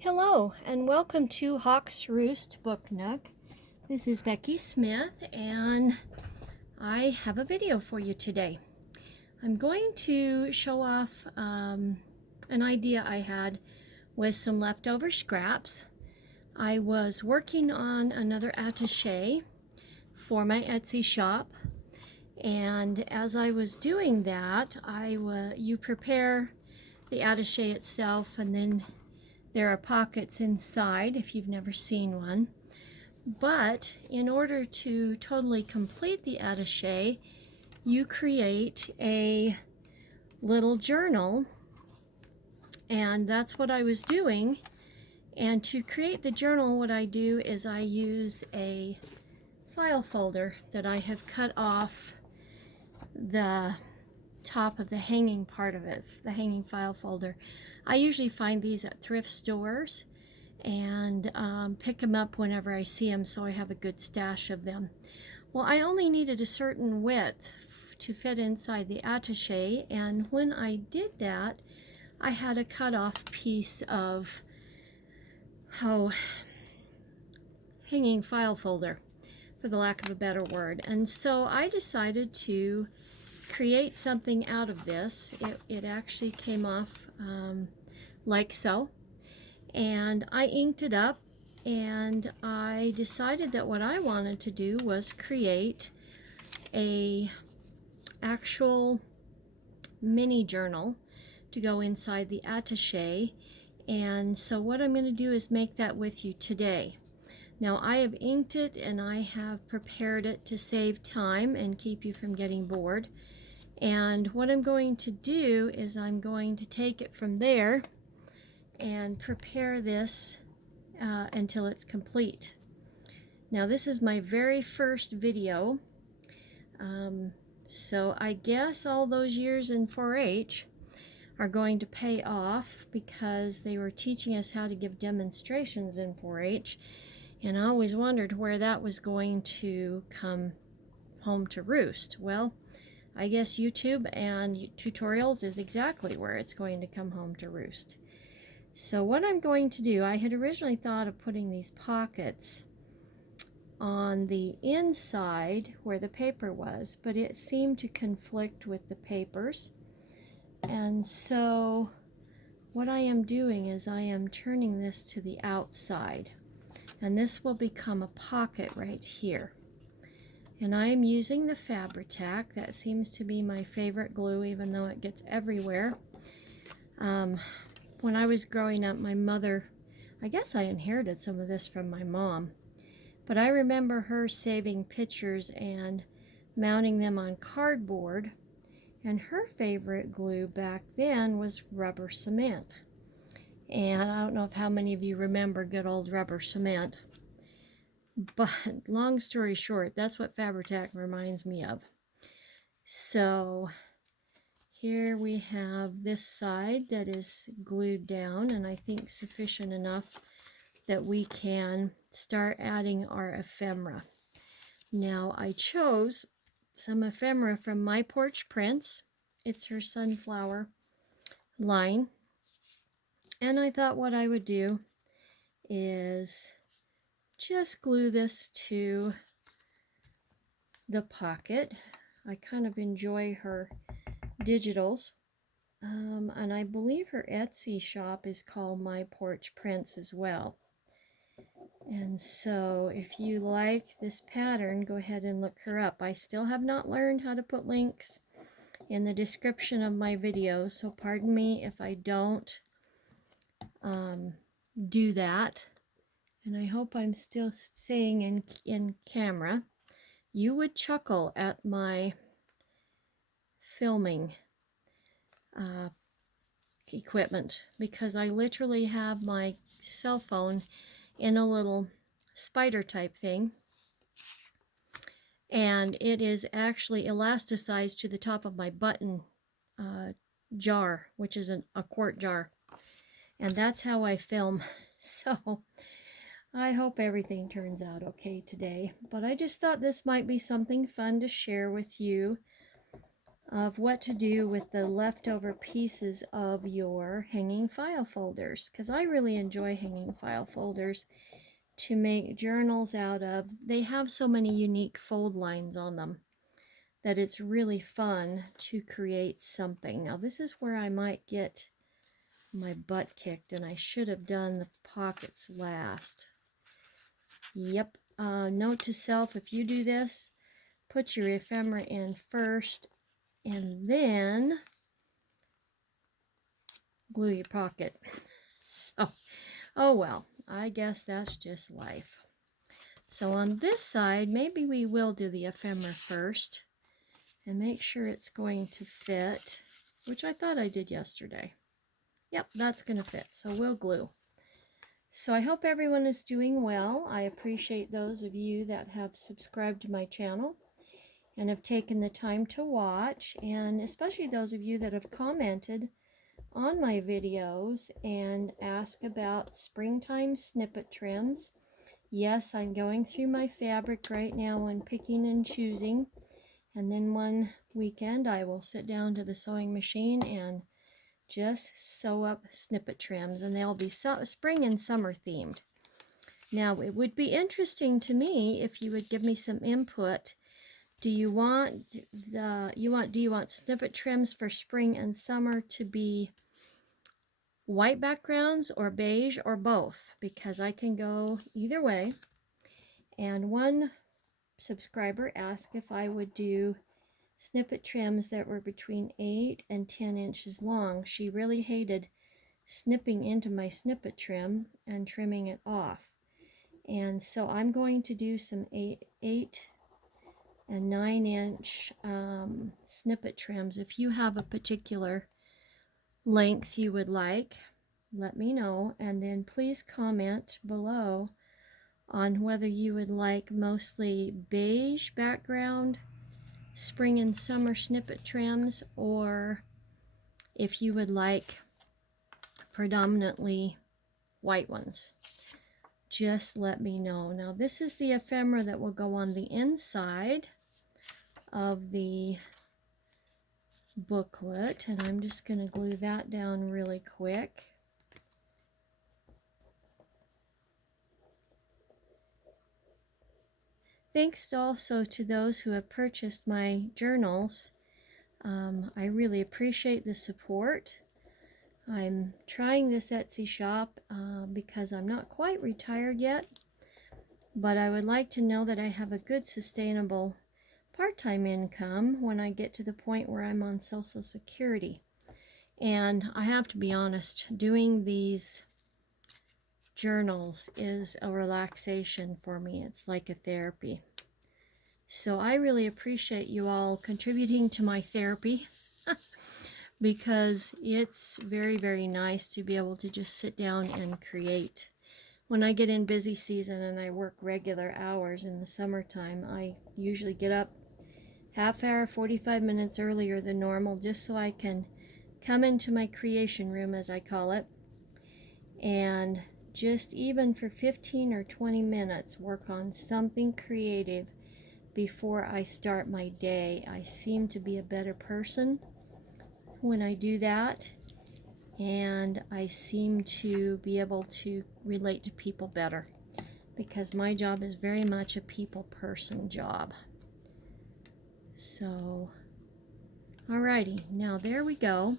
Hello and welcome to Hawk's Roost Book Nook. This is Becky Smith and I have a video for you today. I'm going to show off an idea I had with some leftover scraps. I was working on another attaché for my Etsy shop, and as I was doing that, you prepare the attaché itself, and then there are pockets inside if you've never seen one. But in order to totally complete the attaché, you create a little journal, and that's what I was doing. And to create the journal, what I do is I use a file folder that I have cut off the top of the hanging part of it, the hanging file folder. I usually find these at thrift stores and pick them up whenever I see them, so I have a good stash of them. Well, I only needed a certain width to fit inside the attaché, and when I did that, I had a cut off piece of hanging file folder, for the lack of a better word. And so I decided to create something out of this. It actually came off like so, and I inked it up, and I decided that what I wanted to do was create a actual mini journal to go inside the attaché. And so what I'm going to do is make that with you today. Now, I have inked it and I have prepared it to save time and keep you from getting bored. And what I'm going to do is I'm going to take it from there and prepare this until it's complete. Now, this is my very first video, so I guess all those years in 4-H are going to pay off, because they were teaching us how to give demonstrations in 4-H, and I always wondered where that was going to come home to roost. Well, I guess YouTube and tutorials is exactly where it's going to come home to roost. So what I'm going to do, I had originally thought of putting these pockets on the inside where the paper was, but it seemed to conflict with the papers. And so what I am doing is I am turning this to the outside, and this will become a pocket right here. And I am using the Fabri-Tac. That seems to be my favorite glue, even though it gets everywhere. When I was growing up, my mother, I guess I inherited some of this from my mom, but I remember her saving pictures and mounting them on cardboard, and her favorite glue back then was rubber cement. And I don't know if how many of you remember good old rubber cement. But long story short, that's what Fabri-Tac reminds me of. So here we have this side that is glued down, and I think sufficient enough that we can start adding our ephemera. Now, I chose some ephemera from MyPorchPrints. It's her sunflower line. And I thought what I would do is just glue this to the pocket. I kind of enjoy her digitals, and I believe her Etsy shop is called MyPorchPrints as well. And so if you like this pattern, go ahead and look her up. I still have not learned how to put links in the description of my videos, so pardon me if I don't do that. And I hope I'm still staying in camera. You would chuckle at my filming equipment, because I literally have my cell phone in a little spider type thing, and it is actually elasticized to the top of my button jar, which is a quart jar, and that's how I film. So I hope everything turns out okay today, but I just thought this might be something fun to share with you. of what to do with the leftover pieces of your hanging file folders, because I really enjoy hanging file folders to make journals out of. They have so many unique fold lines on them that it's really fun to create something. Now this is where I might get my butt kicked, and I should have done the pockets last. Yep. Note to self, if you do this, put your ephemera in first and then glue your pocket. So, oh well, I guess that's just life. So on this side, maybe we will do the ephemera first and make sure it's going to fit, which I thought I did yesterday. Yep, that's going to fit, so we'll glue. So I hope everyone is doing well. I appreciate those of you that have subscribed to my channel and have taken the time to watch, and especially those of you that have commented on my videos and ask about springtime snippet trims. Yes, I'm going through my fabric right now and picking and choosing, and then one weekend I will sit down to the sewing machine and just sew up snippet trims, and they'll be spring and summer themed. Now it would be interesting to me if you would give me some input. Do you want snippet trims for spring and summer to be white backgrounds or beige or both? Because I can go either way. And one subscriber asked if I would do snippet trims that were between 8 and 10 inches long. She really hated snipping into my snippet trim and trimming it off. And so I'm going to do some 8 and 9-inch snippet trims. If you have a particular length you would like, let me know, and then please comment below on whether you would like mostly beige background spring and summer snippet trims, or if you would like predominantly white ones. Just let me know. Now this is the ephemera that will go on the inside of the booklet, and I'm just going to glue that down really quick. Thanks also to those who have purchased my journals. I really appreciate the support. I'm trying this Etsy shop because I'm not quite retired yet, but I would like to know that I have a good sustainable part-time income when I get to the point where I'm on Social Security. And I have to be honest, doing these journals is a relaxation for me. It's like a therapy. So I really appreciate you all contributing to my therapy because it's very, very nice to be able to just sit down and create. When I get in busy season and I work regular hours in the summertime, I usually get up half hour, 45 minutes earlier than normal just so I can come into my creation room, as I call it, and just even for 15 or 20 minutes work on something creative before I start my day. I seem to be a better person when I do that, and I seem to be able to relate to people better because my job is very much a people person job. So, alrighty, now there we go.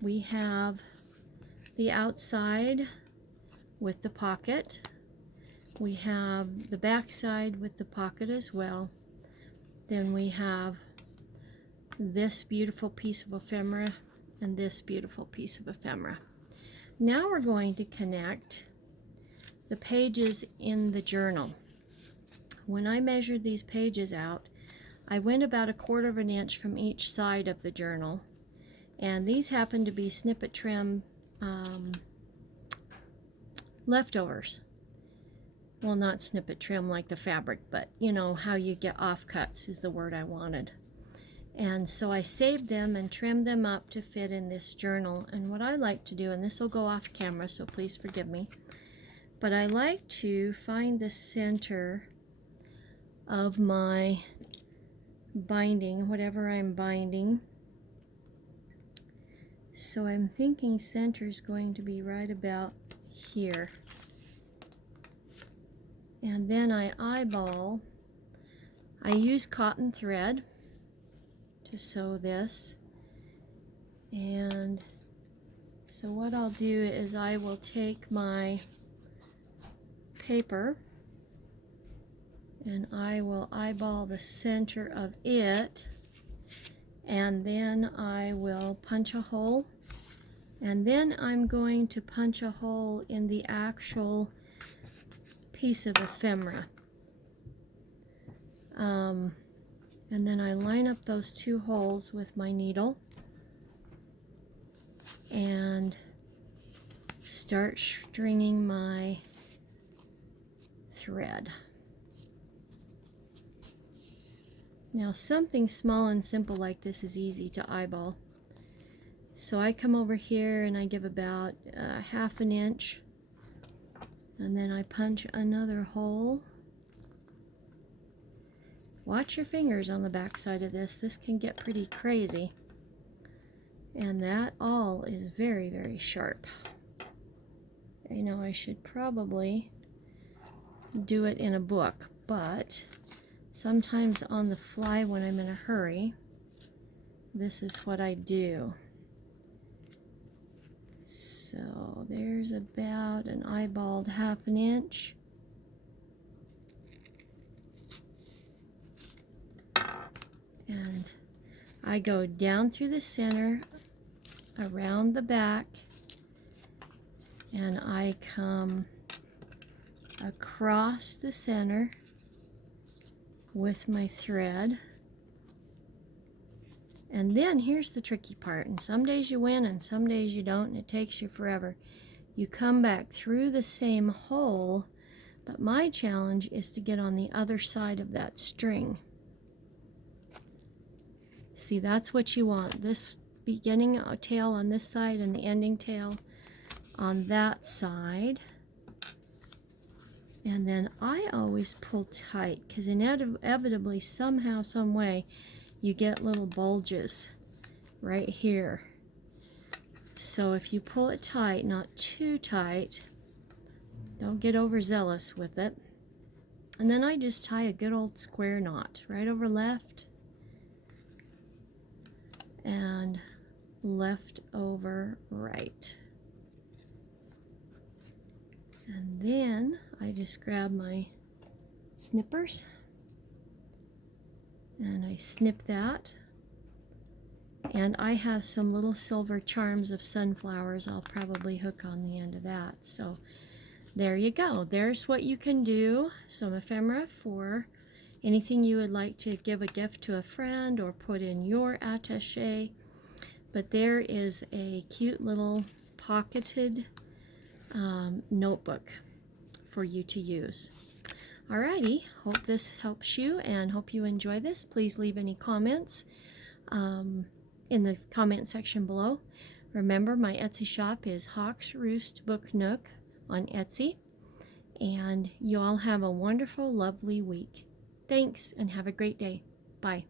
We have the outside with the pocket. We have the back side with the pocket as well. Then we have this beautiful piece of ephemera and this beautiful piece of ephemera. Now we're going to connect the pages in the journal. When I measured these pages out, I went about 1/4 of an inch from each side of the journal, and these happen to be snippet trim leftovers. Well, not snippet trim like the fabric, but you know how you get offcuts is the word I wanted. And so I saved them and trimmed them up to fit in this journal. And what I like to do, and this will go off camera, so please forgive me, but I like to find the center of my binding, whatever I'm binding. So I'm thinking center is going to be right about here. And then I eyeball. I use cotton thread to sew this. And so what I'll do is I will take my paper and I will eyeball the center of it, and then I will punch a hole, and then I'm going to punch a hole in the actual piece of ephemera. And then I line up those two holes with my needle and start stringing my thread. Now something small and simple like this is easy to eyeball. So I come over here and I give about ½ an inch, and then I punch another hole. Watch your fingers on the back side of this. This can get pretty crazy. And that all is very, very sharp. You know, I should probably do it in a book, but sometimes on the fly when I'm in a hurry, this is what I do. So there's about an eyeballed ½ an inch. And I go down through the center, around the back, and I come across the center with my thread. And then here's the tricky part, and some days you win and some days you don't, and it takes you forever. You come back through the same hole, but my challenge is to get on the other side of that string. See, that's what you want. This beginning tail on this side and the ending tail on that side. And then I always pull tight, because inevitably, somehow, some way, you get little bulges right here. So if you pull it tight, not too tight, don't get overzealous with it. And then I just tie a good old square knot right over left and left over right. And then I just grab my snippers and I snip that. And I have some little silver charms of sunflowers I'll probably hook on the end of that. So there you go. There's what you can do. Some ephemera for anything you would like to give a gift to a friend or put in your attaché. But there is a cute little pocketed notebook for you to use. Alrighty, hope this helps you and hope you enjoy this. Please leave any comments in the comment section below. Remember, my Etsy shop is Hawk's Roost Book Nook on Etsy. And you all have a wonderful, lovely week. Thanks, and have a great day. Bye.